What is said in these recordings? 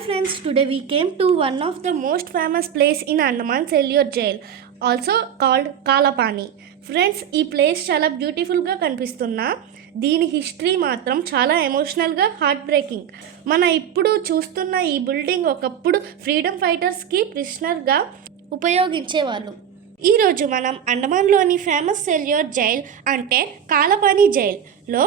Hi friends, today we came to one of the most famous place in Andaman Cellular Jail, also called Kalapani. Friends ఈ place చాలా బ్యూటిఫుల్గా కనిపిస్తున్నా దీని history మాత్రం చాలా ఎమోషనల్గా హార్ట్ బ్రేకింగ్. మన ఇప్పుడు చూస్తున్న ఈ బిల్డింగ్ ఒకప్పుడు ఫ్రీడమ్ ఫైటర్స్కి ప్రిజనర్గా ఉపయోగించేవాళ్ళు. ఈరోజు మనం అండమాన్లోని ఫేమస్ సెల్యూర్ జైల్ అంటే కాలపాని జైల్లో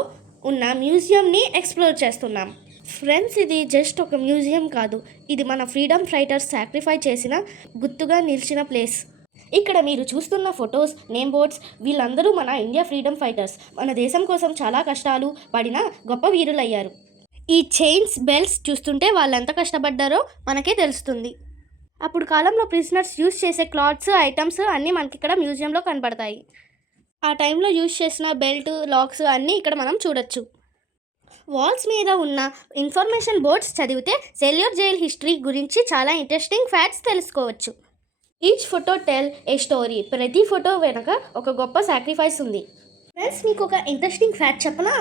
ఉన్న మ్యూజియంని ఎక్స్ప్లోర్ చేస్తున్నాం. ఫ్రెండ్స్, ఇది జస్ట్ ఒక మ్యూజియం కాదు, ఇది మన ఫ్రీడమ్ ఫైటర్స్ సాక్రిఫై చేసిన గుర్తుగా నిలిచిన ప్లేస్. ఇక్కడ మీరు చూస్తున్న ఫొటోస్, నేమ్ బోర్డ్స్, వీళ్ళందరూ మన ఇండియా ఫ్రీడమ్ ఫైటర్స్. మన దేశం కోసం చాలా కష్టాలు పడిన గొప్ప వీరులయ్యారు. ఈ చైన్స్, బెల్ట్స్ చూస్తుంటే వాళ్ళు ఎంత కష్టపడ్డారో మనకే తెలుస్తుంది. అప్పుడు కాలంలో ప్రిజనర్స్ యూజ్ చేసే క్లాత్స్, ఐటమ్స్ అన్నీ మనకి ఇక్కడ మ్యూజియంలో కనపడతాయి. ఆ టైంలో యూజ్ చేసిన బెల్ట్, లాక్స్ అన్నీ ఇక్కడ మనం చూడొచ్చు. వాల్స్ మీద ఉన్న ఇన్ఫర్మేషన్ బోర్డ్స్ చదివితే సెల్యూర్ జైల్ హిస్టరీ గురించి చాలా ఇంట్రెస్టింగ్ ఫ్యాక్ట్స్ తెలుసుకోవచ్చు. Each photo tell a story. ప్రతి ఫోటో వెనక ఒక గొప్ప సాక్రిఫైస్ ఉంది. ఫ్రెండ్స్, మీకు ఒక ఇంట్రెస్టింగ్ ఫ్యాక్ట్ చెప్పనా?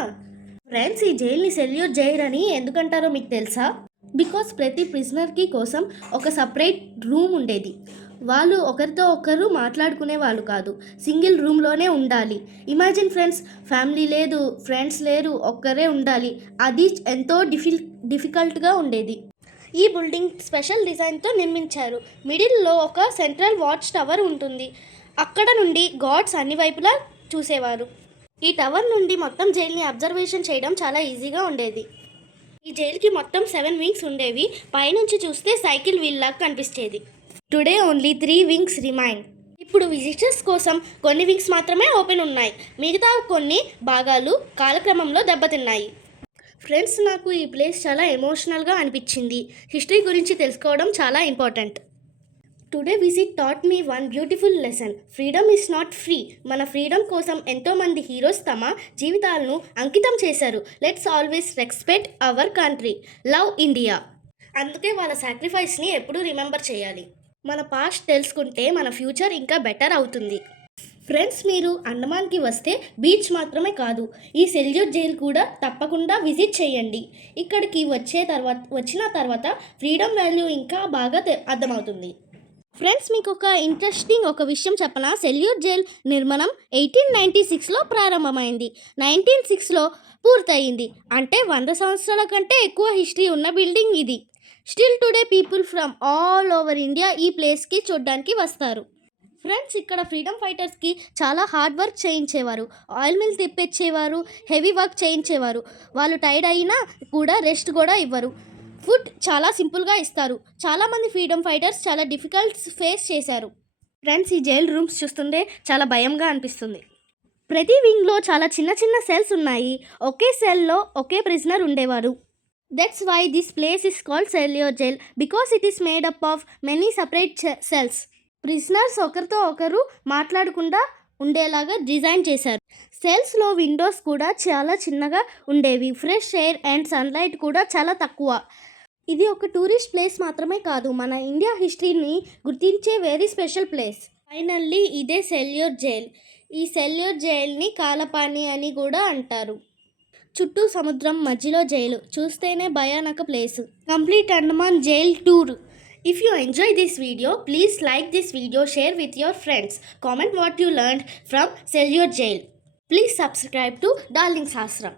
ఫ్రెండ్స్, ఈ జైల్ని సెల్యూర్ జైల్ అని ఎందుకంటారో మీకు తెలుసా? బికాస్ ప్రతి ప్రిజనర్కి కోసం ఒక సపరేట్ రూమ్ ఉండేది. వాళ్ళు ఒకరితో ఒకరు మాట్లాడుకునే వాళ్ళు కాదు, సింగిల్ రూమ్లోనే ఉండాలి. ఇమాజిన్ ఫ్రెండ్స్, ఫ్యామిలీ లేదు, ఫ్రెండ్స్ లేరు, ఒక్కరే ఉండాలి. అది ఎంతో డిఫికల్ట్గా ఉండేది. ఈ బిల్డింగ్ స్పెషల్ డిజైన్తో నిర్మించారు. మిడిల్లో ఒక సెంట్రల్ వాచ్ టవర్ ఉంటుంది. అక్కడ నుండి గార్డ్స్ అన్ని వైపులా చూసేవారు. ఈ టవర్ నుండి మొత్తం జైల్ని అబ్జర్వేషన్ చేయడం చాలా ఈజీగా ఉండేది. ఈ జైలుకి మొత్తం 7 వింగ్స్ ఉండేవి. పైనుంచి చూస్తే సైకిల్ వీల్ లాగా కనిపించేది. Today only 3 wings remain. ఇప్పుడు విజిటర్స్ కోసం కొన్ని వింగ్స్ మాత్రమే ఓపెన్ ఉన్నాయి. మిగతా కొన్ని భాగాలు కాలక్రమంలో దెబ్బతిన్నాయి. ఫ్రెండ్స్, నాకు ఈ ప్లేస్ చాలా ఎమోషనల్గా అనిపించింది. హిస్టరీ గురించి తెలుసుకోవడం చాలా important. Today visit taught me one beautiful lesson. Freedom is not free. మన ఫ్రీడమ్ కోసం ఎంతోమంది హీరోస్ తమ జీవితాలను అంకితం చేశారు. Let's always respect our country, love India. అందుకే వాళ్ళ సాక్రిఫైస్ని ఎప్పుడూ రిమెంబర్ చేయాలి. మన పాస్ట్ తెలుసుకుంటే మన ఫ్యూచర్ ఇంకా బెటర్ అవుతుంది. ఫ్రెండ్స్, మీరు అండమాన్కి వస్తే బీచ్ మాత్రమే కాదు, ఈ సెల్యూర్ జైల్ కూడా తప్పకుండా విజిట్ చేయండి. ఇక్కడికి వచ్చిన తర్వాత ఫ్రీడమ్ వాల్యూ ఇంకా బాగా అర్థమవుతుంది. ఫ్రెండ్స్, మీకు ఒక విషయం చెప్పనా? సెల్యూర్ జైల్ నిర్మాణం 1896లో ప్రారంభమైంది. 1906లో పూర్తయింది. అంటే 100 సంవత్సరాల కంటే ఎక్కువ హిస్టరీ ఉన్న బిల్డింగ్ ఇది. Still today people from all over India ఈ ప్లేస్కి చూడడానికి వస్తారు. ఫ్రెండ్స్, ఇక్కడ ఫ్రీడమ్ ఫైటర్స్కి చాలా హార్డ్ వర్క్ చేయించేవారు. ఆయిల్ మిల్ తిప్పించేవారు, హెవీ వర్క్ చేయించేవారు. వాళ్ళు టైర్డ్ అయినా కూడా రెస్ట్ కూడా ఇవ్వరు. ఫుడ్ చాలా సింపుల్గా ఇస్తారు. చాలామంది ఫ్రీడమ్ ఫైటర్స్ చాలా డిఫికల్ట్స్ ఫేస్ చేశారు. ఫ్రెండ్స్, ఈ జైల్ రూమ్స్ చూస్తుంటే చాలా భయంగా అనిపిస్తుంది. ప్రతి వింగ్లో చాలా చిన్న చిన్న సెల్స్ ఉన్నాయి. ఒకే సెల్లో ఒకే ప్రిజనర్ ఉండేవారు. That's why this place is called cellular jail, because it is made up of many separate cells. Prisoners ఒకరితో ఒకరు మాట్లాడకుండా ఉండేలాగా డిజైన్ చేశారు. సెల్స్లో విండోస్ కూడా చాలా చిన్నగా ఉండేవి. ఫ్రెష్ ఎయిర్ అండ్ సన్లైట్ కూడా చాలా తక్కువ. ఇది ఒక టూరిస్ట్ ప్లేస్ మాత్రమే కాదు, మన ఇండియా హిస్టరీని గుర్తించే వెరీ స్పెషల్ ప్లేస్. ఫైనల్లీ ఇదే సెల్యూర్ జైల్. ఈ సెల్యూర్ జైల్ని కాలపాని అని కూడా అంటారు. చుట్టూ సముద్రం, మధ్యలో జైలు. చూస్తేనే భయానక place. Complete Andaman jail tour. If you enjoy this video, please like this video, share with your friends. Comment what you learned from Cellular Jail. Please subscribe to Darling Sastra.